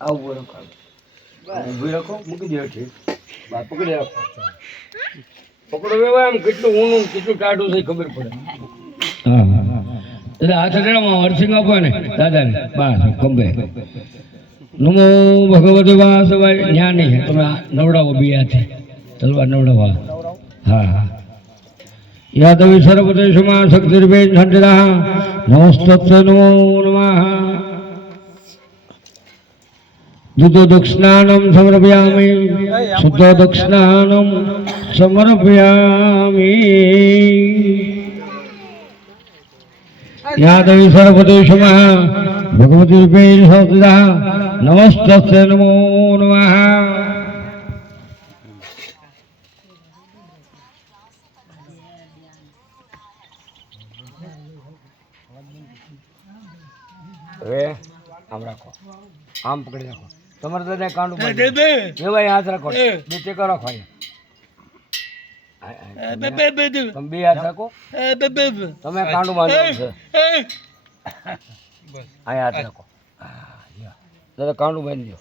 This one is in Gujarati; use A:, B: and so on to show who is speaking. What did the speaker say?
A: આ ઊભો ઊભી રાખો મૂકી દો ઠીક. બા પકડી રાખો. પકડો વેવાય આમ કેટલું ઊનું કેટલું ટાઢું છે ખબર પડે. હા હા એટલે હાથ અડાડવામાં અર્થિંગ આપો ને દાદાને. બસ ખંભે. નમો ભગવતે વાસવાય. જ્ઞાન નહીં તમે આ નવડાવો બિયાથી તલવાર નવડાવવા હા હા. યાદવી સર્વદેશમાં સંજરા નમસ્તત્વ નમો નમઃ. युद्धदक्षिणानं समर्पयामि शुद्धदक्षिणानं समर्पयामि या देवी सर्वदेशमः भगवतीरूपेण सदा नमस्तस्य नमो नमः আমরা আম পকড়ে রাখো તમારે દાદા કાંડું બાંધી એ ભાઈ હાથ રાખો. બે ટેકો રાખો તમે બે હાથ રાખો. તમે કાંડું બાંધો છે અહીંયા હાથ રાખો. દાદા કાંડું બાંધી દો